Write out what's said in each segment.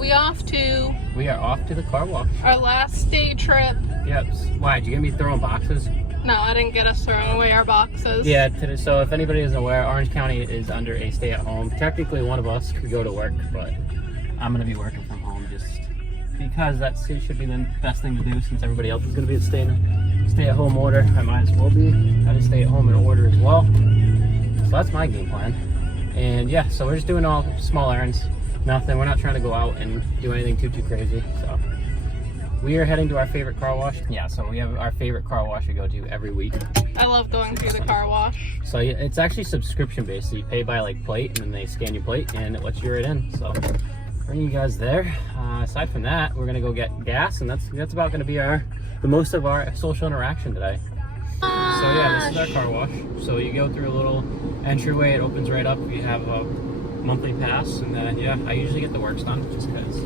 we off to? We are off to the car wash. Our last day trip. Yep. Why, did you get me throwing boxes? No, I didn't get us throwing away our boxes. Yeah, so if anybody isn't aware, Orange County is under a stay-at-home. Technically, one of us could go to work, but I'm going to be working from home just because that should be the best thing to do since everybody else is going to be stay-at-home order. I might as well be at a stay-at-home and order as well. So that's my game plan. And yeah, so we're just doing all small errands. Nothing. We're not trying to go out and do anything too crazy. So we are heading to our favorite car wash. Yeah, so we have our favorite car wash we go to every week. I love going through the car wash. So it's actually subscription based. So you pay by like plate, and then they scan your plate, and it lets you right in. So bring you guys there. Aside from that, we're gonna go get gas, and that's about gonna be the most of our social interaction today. So yeah, this is our car wash. So you go through a little entryway. It opens right up. You have a monthly pass, and then yeah, I usually get the works done just because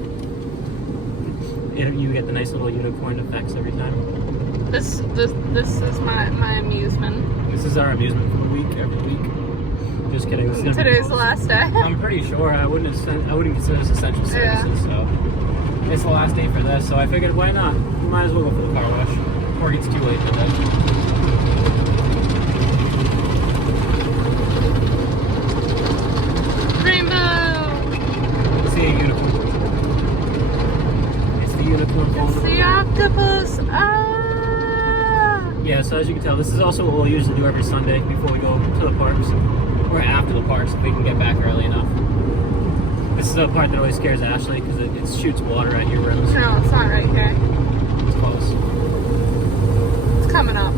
you get the nice little unicorn effects every time. This is my amusement. This is our amusement for the week, every week. Just kidding. This is Today's the last day. I'm pretty sure I wouldn't consider this essential services, so it's the last day for this. So I figured, why not? We might as well go for the car wash before it gets too late for that. It's the octopus! Ah! Yeah, so as you can tell, this is also what we'll usually do every Sunday before we go to the parks. Or after the parks if we can get back early enough. This is the part that always scares Ashley because it shoots water at your rims. No, it's not right here. It's close. It's coming up.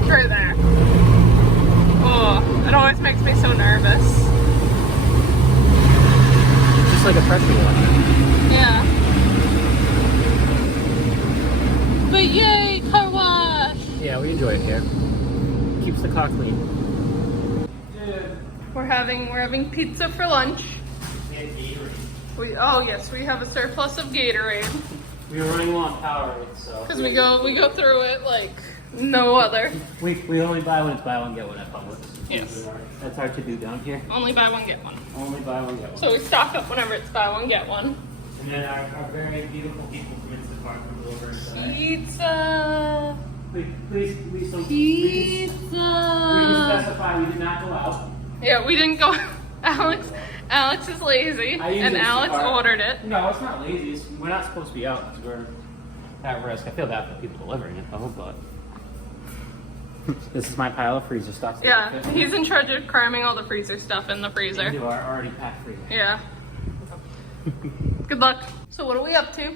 It's right there. Oh, it always makes me so nervous. It's just like a pressure washer. Yeah. But yay, car wash! Yeah, we enjoy it here. Keeps the car clean. We're having pizza for lunch. And Gatorade. Oh yes, we have a surplus of Gatorade. We were running low on Powerade, so. Because we go through it like no other. We only buy when it's buy one get one at Publix. Yes. That's our to do down here. Only buy one get one. Only buy one get one. So we stock up whenever it's buy one get one. And then our very beautiful people from Instacart come over today. Pizza. Please, Pizza. we can specify we did not go out. Yeah, we didn't go. Alex is lazy, and Alex ordered it. No, it's not lazy. We're not supposed to be out because we're at risk. I feel bad for people delivering it, though, but this is my pile of freezer stuff. Yeah, he's in charge of cramming all the freezer stuff in the freezer. Into our already packed freezer. Yeah. Good luck. So what are we up to?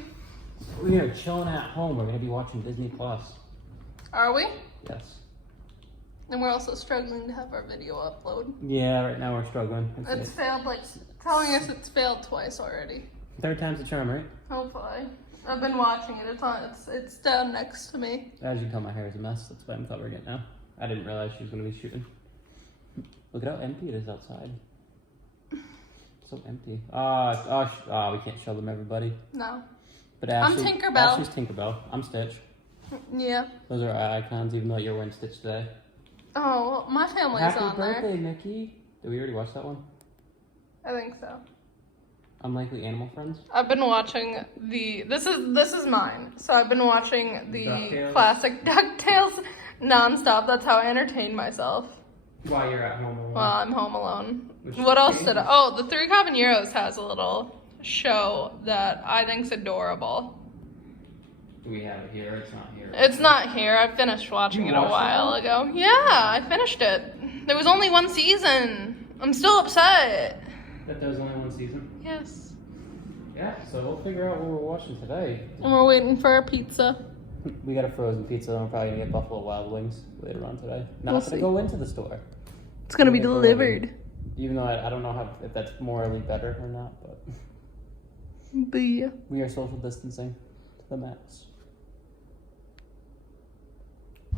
We are chilling at home. We're going to be watching Disney Plus. Are we? Yes. And we're also struggling to have our video upload. Yeah, right now we're struggling. It's failed, like, telling us it's failed twice already. Third time's the charm, right? Hopefully. I've been watching it. It's down next to me. As you can tell, my hair is a mess. That's why I'm covering it now. I didn't realize she was going to be shooting. Look at how empty it is outside. So empty. We can't show them, everybody. No. But Ashley, I'm Tinkerbell. Ashley's Tinkerbell. I'm Stitch. Yeah. Those are our icons, even though you're wearing Stitch today. Oh, well, my family's Happy on birthday, there. Mickey. Did we already watch that one? I think so. Unlikely Animal Friends? I've been watching this is mine. So I've been watching the DuckTales. classic DuckTales nonstop. That's how I entertain myself. While you're at home alone. While I'm home alone. Which What else did I? Oh, the Three Caballeros has a little show that I think's adorable. Do we have it here? It's not here. It's not here. I finished watching it a while ago. Yeah, I finished it. There was only one season. I'm still upset. That there was only one season? Yes. Yeah, so we'll figure out what we're watching today. And we're waiting for our pizza. We got a frozen pizza, and we're probably gonna get Buffalo Wild Wings later on today. Not We'll gonna see. go into the store. It's gonna be We're delivered. Even though I don't know if that's morally better or not, but But yeah. we are social distancing to the max.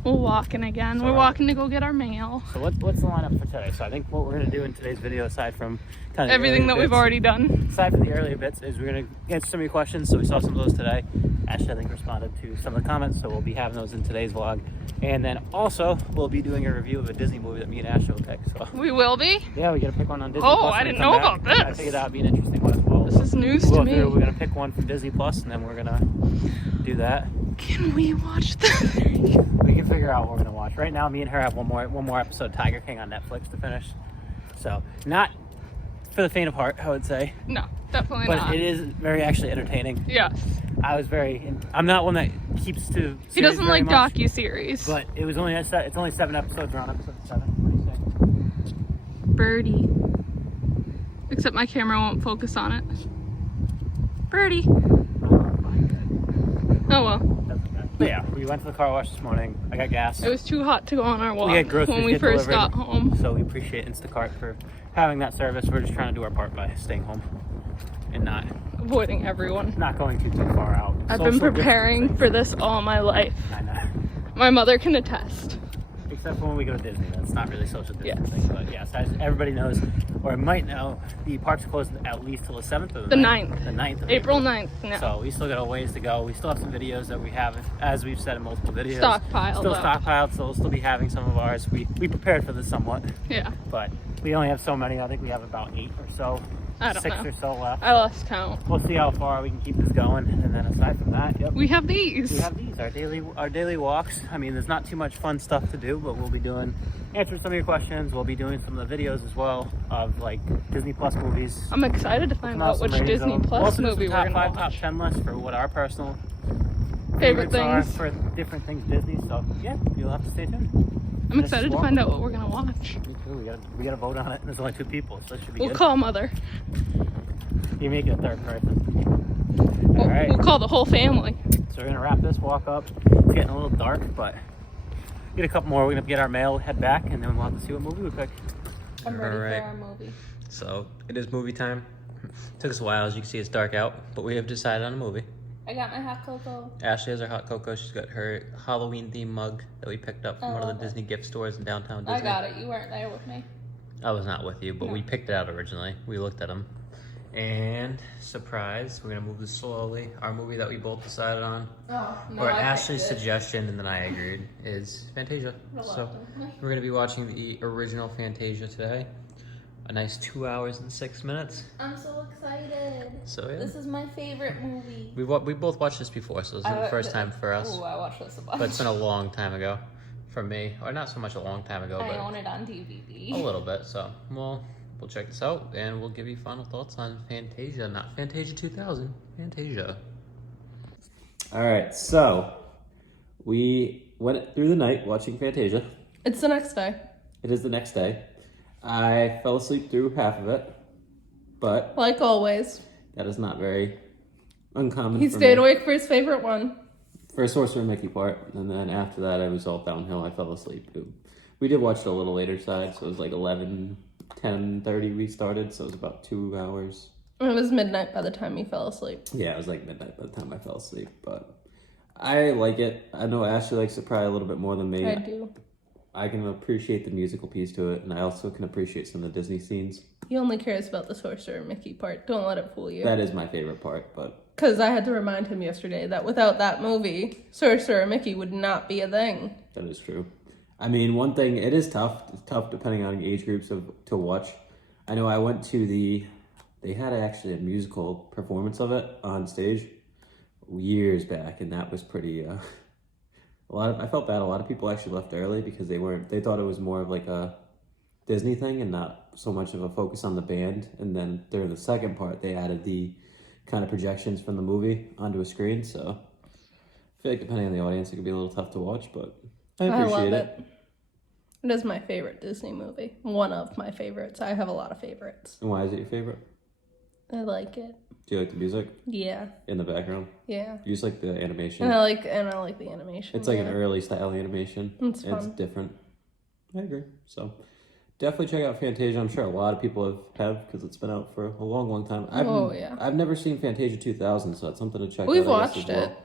We're walking again. We're walking to go get our mail. So what's the lineup for today? So I think what we're gonna do in today's video, aside from kind of Everything that we've already done. aside from the earlier bits, is we're gonna answer some of your questions. So we saw some of those today. Ashley, I think, responded to some of the comments, so we'll be having those in today's vlog. And then also we'll be doing a review of a Disney movie that me and Ashley will pick. So We will be? yeah, we gotta pick one on Disney. Oh, Plus I when we didn't come know back. about this. I figured that would be an interesting one as well. This is new news We'll to go me. through, we're gonna pick one from Disney Plus, and then we're gonna do that. Can we watch this? We can figure out what we're gonna watch. Right now, me and her have one more episode of Tiger King on Netflix to finish. So not for the faint of heart, I would say, No, definitely but not. it is very actually entertaining. Yes. I'm not one that keeps to. He doesn't very like much, docu-series. But it's only 7 episodes. We're on episode 7. What do you think? Birdie. Except my camera won't focus on it. Birdie. Oh well. But yeah, we went to the car wash this morning. I got gas. It was too hot to go on our walk We had groceries when we get first delivered, got home. So we appreciate Instacart for having that service. We're just trying to do our part by staying home and not Avoiding everyone. going too far out. I've been Social preparing distancing. for this all my life. I know. My mother can attest. Except for when we go to Disney, that's not really social Yes. distancing. But yes, as everybody knows, or might know, the parks are closed at least till the 7th or The 9th. The 9th of April 9th. No. So we still got a ways to go. We still have some videos that we have, as we've said in multiple videos. Stockpiled Still up. stockpiled, so we'll still be having some of ours. We prepared for this somewhat, Yeah. but we only have so many. I think we have about 8 or so. I don't 6 know. or so left. I lost count. We'll see how far we can keep this going. And then aside from that, yep. We have these. We have these, our daily walks. I mean, there's not too much fun stuff to do, but we'll be answering some of your questions. We'll be doing some of the videos as well of like Disney Plus movies. I'm excited to find out which Disney Plus also do movie some we're top gonna 5, top watch. 10 lists for what our personal Favorite favorites are things. for different things Disney. So yeah, you'll have to stay tuned. I'm excited to find out what we're gonna watch. Me too. We gotta vote on it. There's only 2 people, so that should be We'll good. call Mother. You make it a third person. All right. We'll call the whole family. So we're gonna wrap this walk up. It's getting a little dark, but get a couple more. We're gonna get our mail, head back, and then we'll have to see what movie we pick. I'm ready Alright. for our movie. So it is movie time. Took us a while, as you can see, it's dark out, but we have decided on a movie. I got my hot cocoa. Ashley has her hot cocoa. She's got her Halloween themed mug that we picked up from one of the Disney gift stores in downtown Disney. I got it. You weren't there with me. I was not with you, but No. we picked it out originally. We looked at them. And surprise, we're gonna move this slowly. Our movie that we both decided on, Oh, no. or I Ashley's picked it. suggestion, and then I agreed, is Fantasia. So we're gonna be watching the original Fantasia today. A nice 2 hours and 6 minutes. I'm so excited. So yeah, This is my favorite movie. we both watched this before, so this is the first time for us. Oh, I watched this a bunch. But it's been a long time ago for me, or not so much a long time ago, I own but it on DVD. a little bit. So we'll check this out, and we'll give you final thoughts on Fantasia, not Fantasia 2000, Fantasia. All right, so we went through the night watching Fantasia. It's the next day. It is the next day. I fell asleep through half of it, but Like always. that is not very uncommon. He for stayed me. awake for his favorite one. For a Sorcerer and Mickey part, and then after that, I was all downhill. I fell asleep. We did watch it a little later side, so it was like 10:30 we started, so it was about 2 hours. It was midnight by the time he fell asleep. Yeah, it was like midnight by the time I fell asleep, but I like it. I know Ashley likes it probably a little bit more than me. I do. I can appreciate the musical piece to it, and I also can appreciate some of the Disney scenes. He only cares about the Sorcerer and Mickey part. Don't let it fool you. That is my favorite part, but Because I had to remind him yesterday that without that movie, Sorcerer and Mickey would not be a thing. that is true. I mean, one thing, it is tough. It's tough depending on age groups to watch. I know I went to they had actually a musical performance of it on stage years back, and that was pretty, I felt bad. A lot of people actually left early because they thought it was more of like a Disney thing and not so much of a focus on the band. And then during the second part, they added the kind of projections from the movie onto a screen. So I feel like depending on the audience, it could be a little tough to watch, but I appreciate it. It is my favorite Disney movie. One of my favorites. I have a lot of favorites. And why is it your favorite? I like it. Do you like the music Yeah. in the background? Yeah. You just like the animation? And I like the animation. It's like an yeah. early style animation. It's It's fun. different. I agree. So definitely check out Fantasia. I'm sure a lot of people have because it's been out for a long, long time. Yeah. I've never seen Fantasia 2000, so it's something to check We've out. I guess, watched as well. it.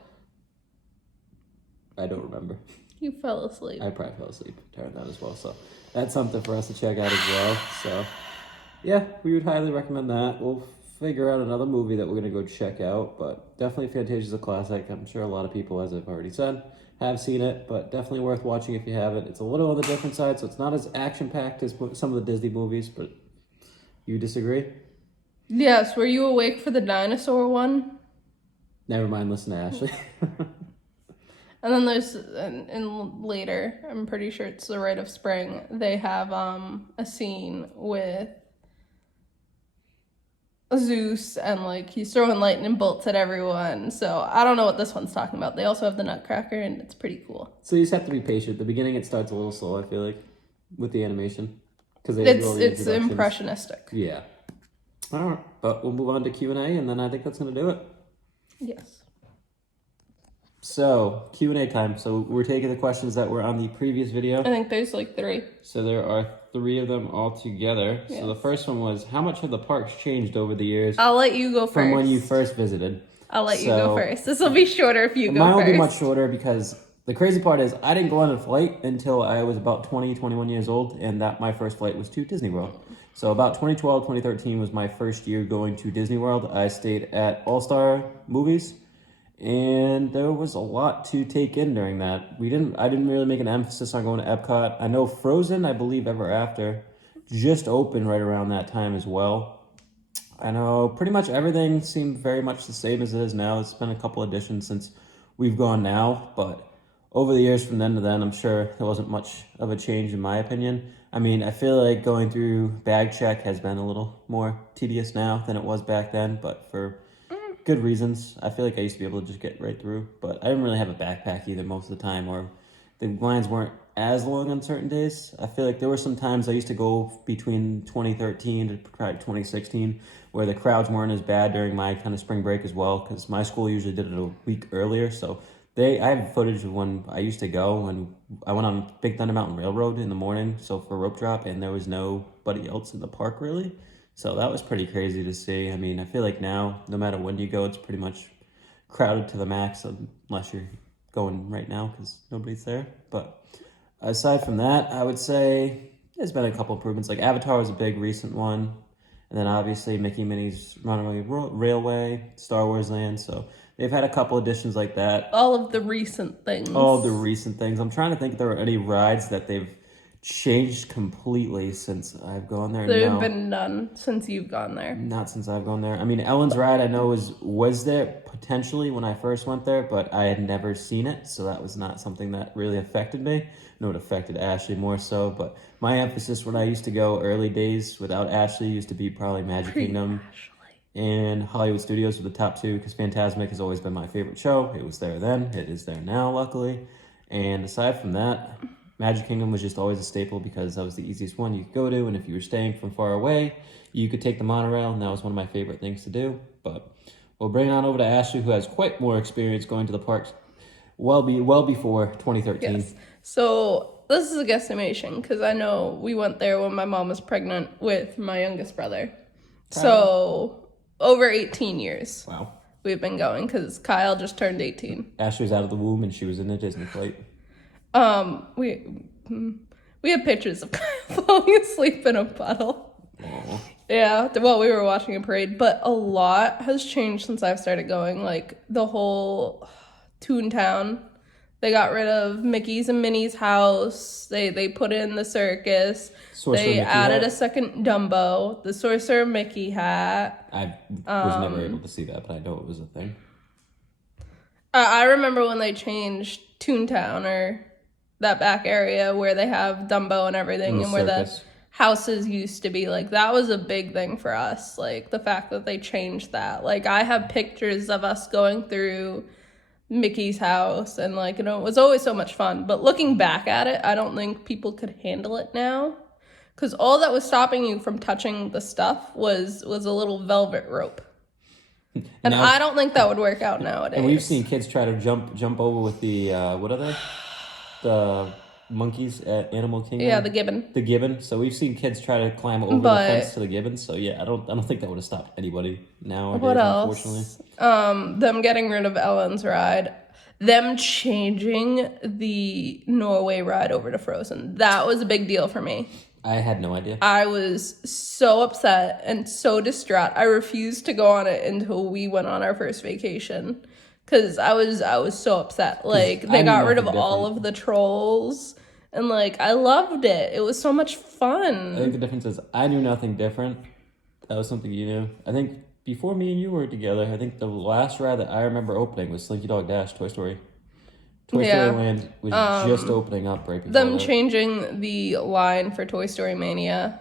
I don't remember. You fell asleep. I probably fell asleep during that as well. So that's something for us to check out as well. So yeah, we would highly recommend that. We'll figure out another movie that we're going to go check out, but definitely Fantasia's a classic. I'm sure a lot of people, as I've already said, have seen it, but definitely worth watching if you haven't. It's a little on the different side, so it's not as action-packed as some of the Disney movies, but you disagree? Yes, were you awake for the dinosaur one? Never mind, listen to Ashley. And then there's, and later, I'm pretty sure it's the Rite of Spring, they have a scene with Zeus and like he's throwing lightning bolts at everyone. So I don't know what this one's talking about. They also have the Nutcracker and it's pretty cool. So you just have to be patient. The beginning it starts a little slow, I feel like, with the animation. Because it's impressionistic. Yeah. All right, but we'll move on to Q&A, and then I think that's going to do it. Yes. So, Q&A time. So we're taking the questions that were on the previous video. I think there's like 3. So there are 3 of them all together. Yes. So the first one was, how much have the parks changed over the years? I'll let you go first. From when you first visited. I'll let you go first. This will be shorter if you go first. Mine will be much shorter because the crazy part is I didn't go on a flight until I was about 20, 21 years old, and that my first flight was to Disney World. So about 2012, 2013 was my first year going to Disney World. I stayed at All-Star Movies, and there was a lot to take in during that. I didn't really make an emphasis on going to Epcot. I know Frozen, I believe Ever After, just opened right around that time as well. I know pretty much everything seemed very much the same as it is now. It's been a couple additions since we've gone now, but over the years from then to then, I'm sure there wasn't much of a change in my opinion. I mean, I feel like going through bag check has been a little more tedious now than it was back then, but for good reasons. I feel like I used to be able to just get right through, but I didn't really have a backpack either most of the time, or the lines weren't as long on certain days. I feel like there were some times I used to go between 2013 to probably 2016 where the crowds weren't as bad during my kind of spring break as well, because my school usually did it a week earlier, so I have footage of when I used to go, and I went on Big Thunder Mountain Railroad in the morning, so for rope drop, and there was nobody else in the park really. So that was pretty crazy to see. I mean, I feel like now, no matter when you go, it's pretty much crowded to the max, unless you're going right now because nobody's there. But aside from that, I would say there's been a couple improvements. Like Avatar was a big recent one. And then obviously Mickey Minnie's Runaway Railway, Star Wars Land, so they've had a couple additions like that. All of the recent things. I'm trying to think if there were any rides that they've changed completely since I've gone there. There have been none since you've gone there. Not since I've gone there. I mean, Ellen's ride I know was there potentially when I first went there, but I had never seen it, so that was not something that really affected me. No, it affected Ashley more so, but my emphasis when I used to go early days without Ashley used to be probably Magic Kingdom and Hollywood Studios were the top 2, because Fantasmic has always been my favorite show. It was there then, it is there now, luckily. And aside from that, Magic Kingdom was just always a staple because that was the easiest one you could go to, and if you were staying from far away, you could take the monorail, and that was one of my favorite things to do. But we'll bring it on over to Ashley, who has quite more experience going to the parks well before 2013. Yes. So this is a guesstimation because I know we went there when my mom was pregnant with my youngest brother. So over 18 years. Wow. We've been going because Kyle just turned 18. Ashley was out of the womb and she was in a Disney flight. We have pictures of Kyle falling asleep in a puddle. Aww. Yeah, well, we were watching a parade, but a lot has changed since I've started going. Like the whole Toontown. They got rid of Mickey's and Minnie's house. They put in the circus. They added a second Dumbo. The Sorcerer Mickey hat. I was never able to see that, but I know it was a thing. I remember when they changed Toontown, or that back area where they have Dumbo and everything, and where the houses used to be. Like, that was a big thing for us. Like, the fact that they changed that. Like, I have pictures of us going through Mickey's house, and like, you know, it was always so much fun. But looking back at it, I don't think people could handle it now, because all that was stopping you from touching the stuff was a little velvet rope, and now, I don't think that would work out nowadays. And we've seen kids try to jump over with the what are they, the monkeys at Animal Kingdom? Yeah, the gibbon. So we've seen kids try to climb over the fence to the gibbon. So yeah, I don't think that would have stopped anybody nowadays. What else? Unfortunately. Them getting rid of Ellen's ride, them changing the Norway ride over to Frozen. That was a big deal for me. I had no idea. I was so upset and so distraught. I refused to go on it until we went on our first vacation. Because I was so upset. Like, they got rid of all of the trolls. And, like, I loved it. It was so much fun. I think the difference is I knew nothing different. That was something you knew. I think before me and you were together, I think the last ride that I remember opening was Slinky Dog Dash Toy Story. Toy Story Land was just opening up right before them that. changing the line for Toy Story Mania.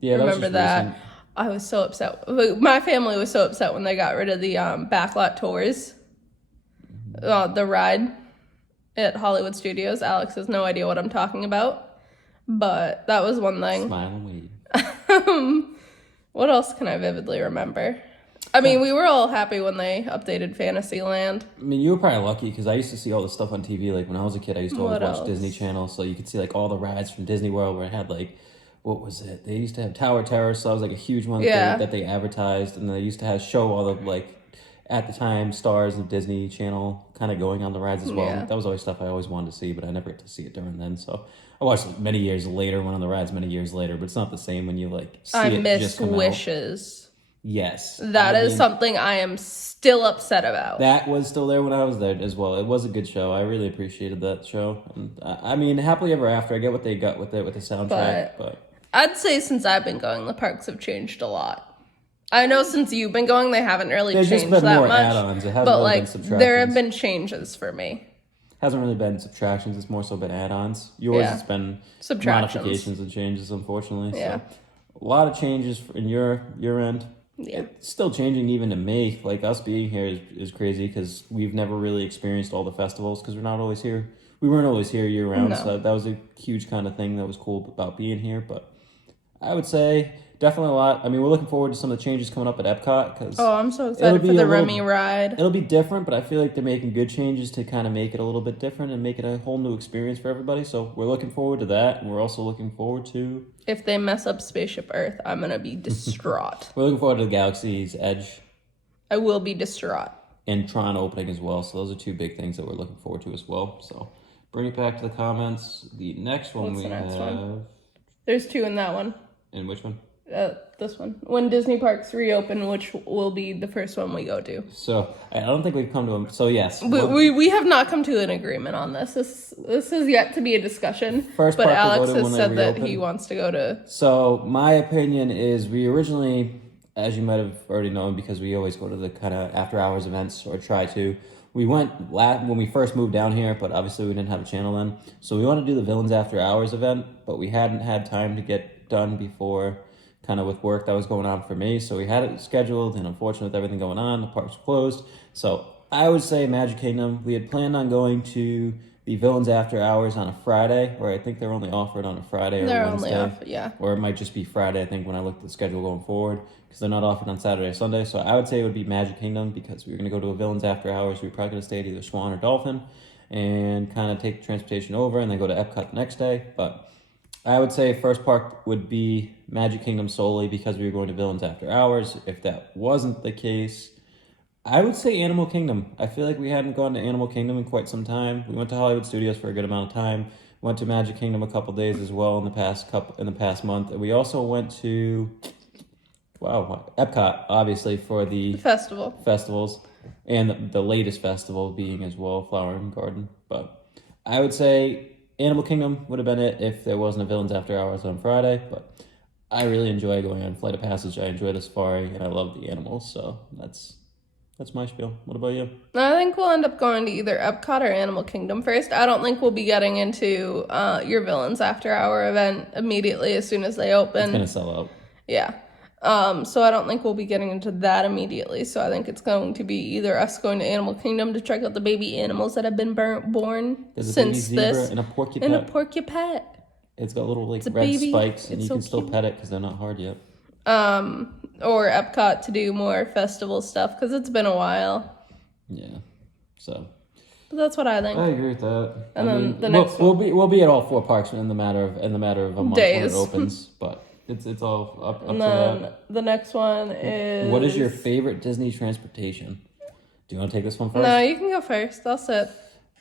Yeah, Remember that? Recent. I was so upset. My family was so upset when they got rid of the backlot tours. The ride at Hollywood Studios. Alex has no idea what I'm talking about. But that was one thing. Smile and wave. What else can I vividly remember? I mean, we were all happy when they updated Fantasyland. I mean, you were probably lucky because I used to see all this stuff on TV. Like when I was a kid, I used to always watch Disney Channel, so you could see like all the rides from Disney World where it had like, what was it? They used to have Tower Terror, so that was like a huge one that they advertised, and they used to show all the like at the time stars of Disney Channel kind of going on the rides as well. Yeah. That was always stuff I always wanted to see, but I never got to see it during then. So I watched it many years later, went on the rides many years later, but it's not the same when you like see I it miss just come Wishes. Out. Yes. That is something I am still upset about. That was still there when I was there as well. It was a good show. I really appreciated that show. And, I mean, Happily Ever After, I get what they got with it, with the soundtrack, but I'd say since I've been going, the parks have changed a lot. I know since you've been going, they haven't really changed just been that more much. add-ons. It hasn't but really like, been subtractions. there have been changes for me. Hasn't really been subtractions. It's more so been add-ons. Yours, it's been modifications and changes, unfortunately. Yeah. So, a lot of changes in your end. Yeah. It's still changing even to me. Like, us being here is crazy because we've never really experienced all the festivals because we're not always here. We weren't always here year-round, so that was a huge kind of thing that was cool about being here. But I would say definitely a lot. I mean, we're looking forward to some of the changes coming up at Epcot. Cause I'm so excited for the Remy ride. It'll be different, but I feel like they're making good changes to kind of make it a little bit different and make it a whole new experience for everybody. So we're looking forward to that, and we're also looking forward to... If they mess up Spaceship Earth, I'm going to be distraught. We're looking forward to the Galaxy's Edge. I will be distraught. And Tron opening as well. So those are two big things that we're looking forward to as well. So bring it back to the comments. The next one one? There's two in that one. And which one? This one. When Disney parks reopen, which will be the first one we go to. So I don't think we've come to a... So yes. We have not come to an agreement on this. This is yet to be a discussion. But Alex has said that he wants to go to... So my opinion is we originally, as you might have already known, because we always go to the kind of after hours events or try to. We went when we first moved down here, but obviously we didn't have a channel then. So we want to do the Villains After Hours event, but we hadn't had time to get done before... kind of with work that was going on for me. So we had it scheduled, and unfortunately with everything going on, the parks were closed. So I would say Magic Kingdom. We had planned on going to the Villains After Hours on a Friday, or I think they're only offered on a Friday or Wednesday. They're only offered, yeah. Or it might just be Friday, I think, when I looked at the schedule going forward, because they're not offered on Saturday or Sunday. So I would say it would be Magic Kingdom, because we were going to go to a Villains After Hours. We were probably going to stay at either Swan or Dolphin and kind of take the transportation over and then go to Epcot the next day. But I would say first park would be Magic Kingdom solely because we were going to Villains After Hours. If that wasn't the case, I would say Animal Kingdom. I feel like we hadn't gone to Animal Kingdom in quite some time. We went to Hollywood Studios for a good amount of time. Went to Magic Kingdom a couple days as well in the past month. And we also went to Epcot, obviously, for the festivals, and the latest festival being as well Flower and Garden. But I would say Animal Kingdom would have been it if there wasn't a Villains After Hours on Friday, but I really enjoy going on Flight of Passage. I enjoy the safari, and I love the animals, so that's my spiel. What about you? I think we'll end up going to either Epcot or Animal Kingdom first. I don't think we'll be getting into your Villains After Hour event immediately as soon as they open. It's going to sell out. Yeah. So I don't think we'll be getting into that immediately. So I think it's going to be either us going to Animal Kingdom to check out the baby animals that have been born since this. And a porcupine. And a porcupine. It's got little red spikes, and you can still pet it because they're not hard yet. Or Epcot to do more festival stuff because it's been a while. Yeah. So. But that's what I think. I agree with that. And then the next we'll be at all four parks in the matter of a month when it opens, but. It's all up to that. The next one is... What is your favorite Disney transportation? Do you want to take this one first? No, you can go first. I'll sit.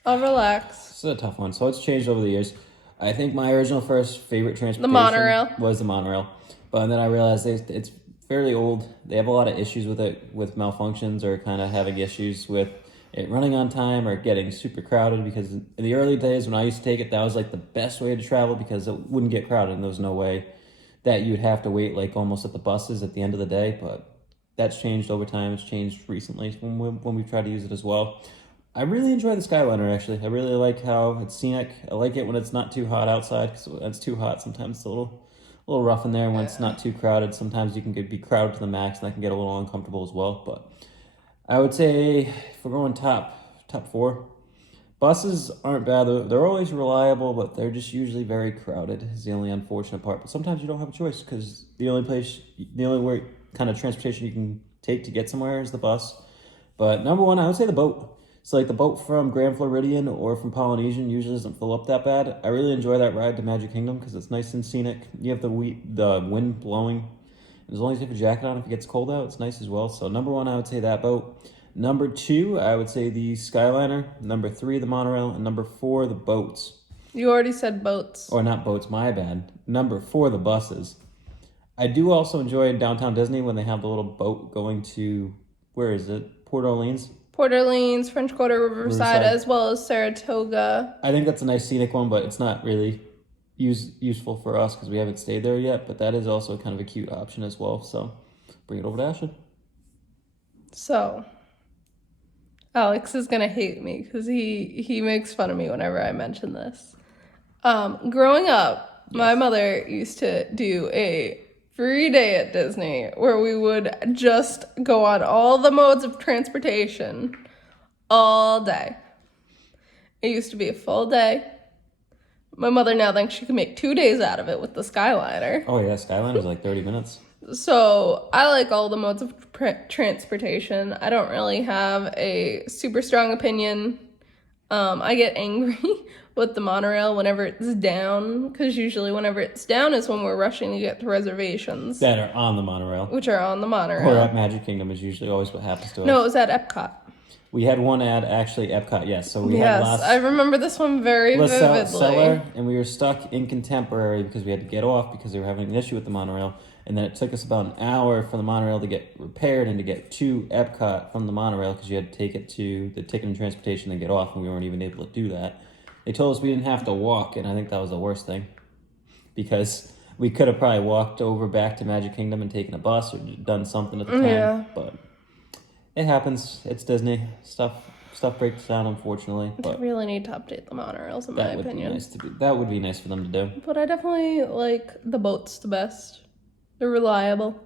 I'll relax. It's a tough one. So it's changed over the years. I think my original first favorite transportation... The monorail. ...was the monorail. But then I realized it's fairly old. They have a lot of issues with it, with malfunctions or kind of having issues with it running on time or getting super crowded, because in the early days when I used to take it, that was like the best way to travel because it wouldn't get crowded and there was no way that you'd have to wait like almost at the buses at the end of the day, but that's changed over time. It's changed recently when we've tried to use it as well. I really enjoy the Skyliner, actually. I really like how it's scenic. I like it when it's not too hot outside, because when it's too hot, sometimes it's a little rough in there. When it's not too crowded, sometimes you can be crowded to the max, and that can get a little uncomfortable as well. But I would say if we're going top 4, buses aren't bad. They're always reliable, but they're just usually very crowded is the only unfortunate part. But sometimes you don't have a choice, because the only way kind of transportation you can take to get somewhere is the bus. But number 1, I would say the boat. So like the boat from Grand Floridian or from Polynesian usually doesn't fill up that bad. I really enjoy that ride to Magic Kingdom because it's nice and scenic. You have the wind blowing. As long as you have a jacket on, if it gets cold out, it's nice as well. So number 1, I would say that boat. Number 2, I would say the Skyliner. Number 3, the monorail. And number 4, the boats. You already said boats. Or not boats, my bad. Number 4, the buses. I do also enjoy Downtown Disney when they have the little boat going to, where is it? Port Orleans. Port Orleans, French Quarter, Riverside, as well as Saratoga. I think that's a nice scenic one, but it's not really useful for us because we haven't stayed there yet. But that is also kind of a cute option as well. So bring it over to Ashley. So Alex is going to hate me because he makes fun of me whenever I mention this. Growing up, my mother used to do a free day at Disney where we would just go on all the modes of transportation all day. It used to be a full day. My mother now thinks she can make 2 days out of it with the Skyliner. Oh yeah, Skyliner is like 30 minutes. So I like all the modes of transportation. I don't really have a super strong opinion. I get angry with the monorail whenever it's down, because usually whenever it's down is when we're rushing to get to reservations. That are on the monorail. Which are on the monorail. Or at Magic Kingdom is usually always what happens to us. No, it was at Epcot. We had one at actually Epcot, yes. So we yes, had last. I remember this one very vividly. Cellar, and we were stuck in Contemporary because we had to get off because they were having an issue with the monorail. And then it took us about an hour for the monorail to get repaired and to get to Epcot from the monorail because you had to take it to the ticket and transportation and get off, and we weren't even able to do that. They told us we didn't have to walk, and I think that was the worst thing because we could have probably walked over back to Magic Kingdom and taken a bus or done something at the time. Yeah. But it happens. It's Disney. Stuff breaks down, unfortunately. But they really need to update the monorails, in my opinion. That would be nice for them to do. But I definitely like the boats the best. They're reliable.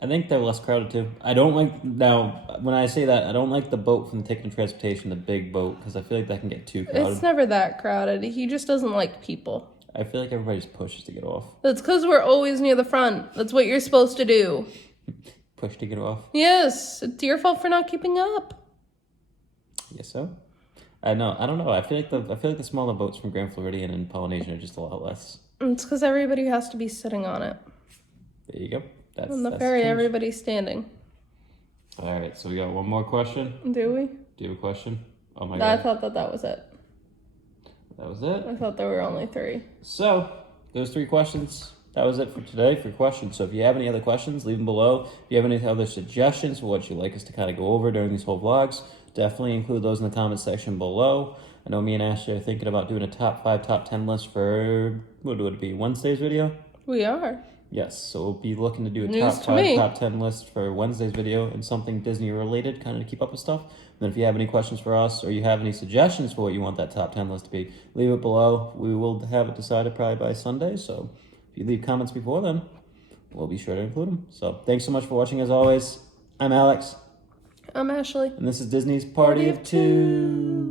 I think they're less crowded too. I don't like, now when I say that, I don't like the boat from the ticket and transportation, the big boat, because I feel like that can get too crowded. It's never that crowded. He just doesn't like people. I feel like everybody just pushes to get off. That's because we're always near the front. That's what you're supposed to do. Push to get off? Yes. It's your fault for not keeping up. Yes, so? I know. I don't know. I feel like the smaller boats from Grand Floridian and Polynesian are just a lot less. It's because everybody has to be sitting on it. There you go. On the ferry, everybody's standing. All right, so we got one more question. Do we? Do you have a question? Oh my God. God. I thought that was it. That was it? I thought there were only 3. So, those 3 questions. That was it for today for questions. So if you have any other questions, leave them below. If you have any other suggestions for what you'd like us to kind of go over during these whole vlogs, definitely include those in the comment section below. I know me and Ashley are thinking about doing a top 5, top 10 list for, what would it be, Wednesday's video? We are. Yes, so we'll be looking to do a top 5, top 10 list for Wednesday's video and something Disney related, kind of to keep up with stuff. And then if you have any questions for us or you have any suggestions for what you want that top 10 list to be, leave it below. We will have it decided probably by Sunday, so if you leave comments before then, we'll be sure to include them. So thanks so much for watching as always. I'm Alex. I'm Ashley. And this is Disney's Party of Two.